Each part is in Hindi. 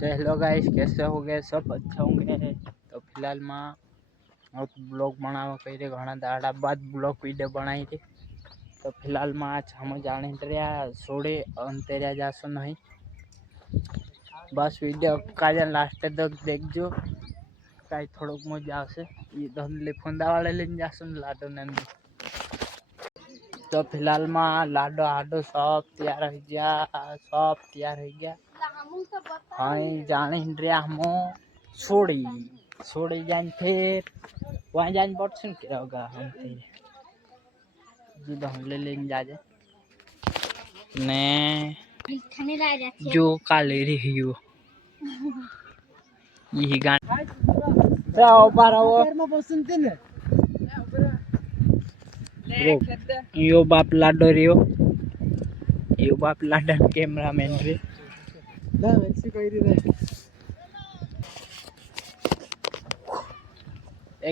तो हेलो गाइस, कैसे हो गए? सब अच्छा होंगे। तो फिलहाल में ब्लॉग बनावा कही घना दाड़ा बाद ब्लॉग वीडियो बनाई थी। तो फिलहाल में आज हम जाने सोड़े अंतरिया जासो नहीं, बस वीडियो का लास्ट तक देखो, कई थोड़क मजा आवशे। धनले फंदा वाले लઈને जासो लाडो नंदी। तो फिलहाल में लाडो आडो सब तैयार हो गया, सब तैयार हो गया। हाँ जाने रहा हम सोड़ी सोड़ी जान, फिर वहाँ जान पड़े क्या होगा हम ले लेने जाजे ने जो काले रही हो यही गाना यो बाप लाडो रियो, यो बाप लाडन कैमरामैन रे।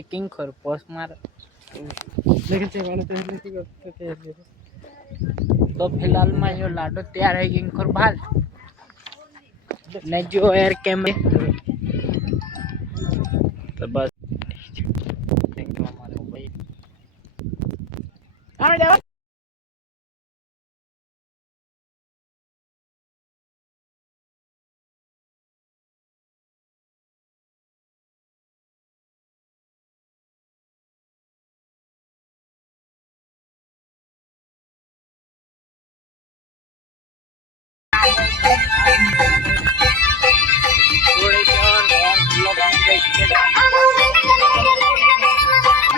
किंग खर पोस्ट मार तो फिलहाल में यो लाडो तैयार है किंग खर भाल ने जो एयर कैमरे। तो बस थैंक यू हमारे भाई।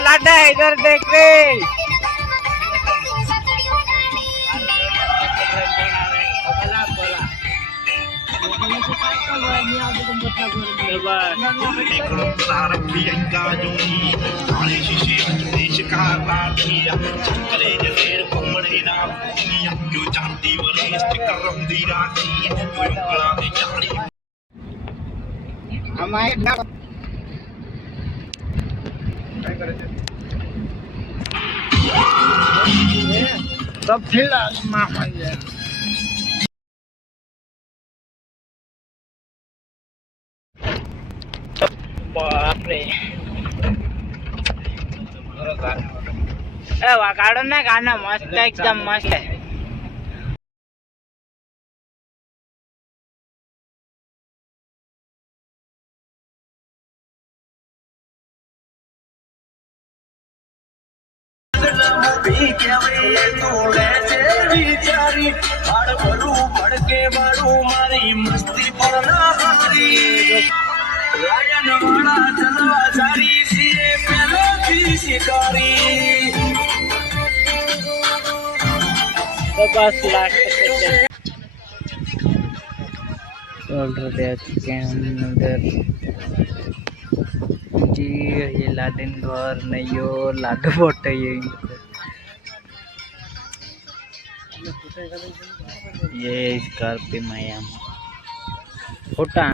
लाडा इधर देख रे। सब बाप रे वाकाड़ो ना गाना मस्त है, एकदम मस्त है। मस्ती तो बस लास्ट ऑर्डर दे चुके हैं हम उधर जी। ये लाडिन घर नहीं हो लाडो बोट ये घर पे मैं फोटा